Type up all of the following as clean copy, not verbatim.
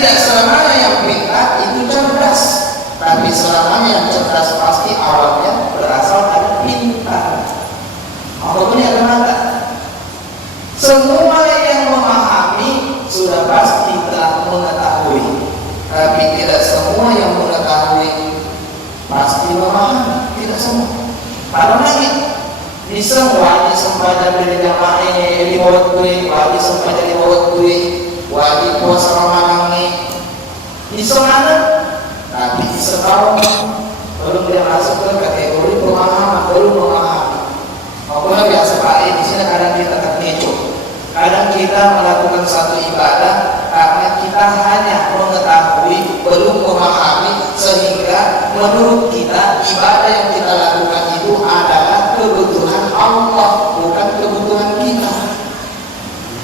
Tidak selamanya yang pintar itu cerdas, tapi selamanya yang cerdas pasti awalnya berasal dari pintar. Apapun yang ada, semua yang memahami sudah pasti telah mengetahui, tapi tidak semua yang mengetahui pasti memahami. Tidak semua. Kalau lagi di semua di sembahyang dari jamaah ini dibawa duit, wajib sembahyang dibawa duit, wajib puasa Ramadan ini di semana, tapi setahun belum dia masuk ke kategori pemahaman, belum memahami. Makanya biasa baik di sini kadang kita terkecoh, kadang kita melakukan satu ibadah karena kita hanya mengetahui, belum memahami, sehingga menurut kita ibadah yang kita lakukan itu adalah kebutuhan Allah, bukan kebutuhan kita.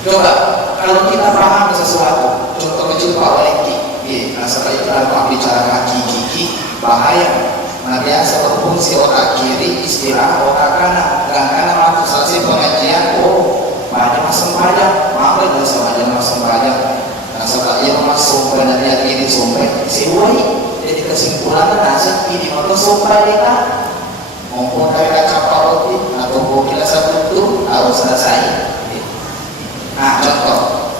Coba kalau kita paham sesuatu, contoh kecil Pak Waleki, setelah itu kalau bicara kaki gigi bahaya. Nah biasa berfungsi otak kiri, istirahat otak kanan. Gak kanan waktu selesai pengajian, banyak masuk pajak, maaf ya sama aja masuk pajak. Nah setelah itu masuk pengajian ini sumpah, si woi. Jadi kesimpulannya nasi ini waktu sumpah kita, maupun kayak kacang roti atau bukila satu itu harus selesai. Nah contoh,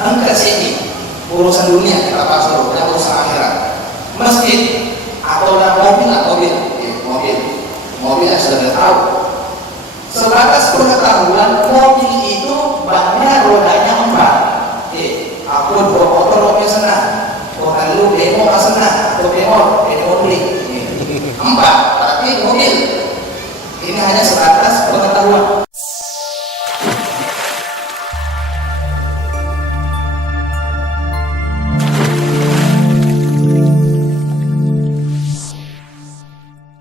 angka sini urusan dunia kita pas dulu, urusan akhirat, masjid atau mobil yang sudah tahu. Sebatas pengetahuan, mobil itu bannya rodanya 4. Aku bawa motor mobil senang, bukan lu demo pas senang, atau demo beli 4. Berarti mobil ini hanya sebatas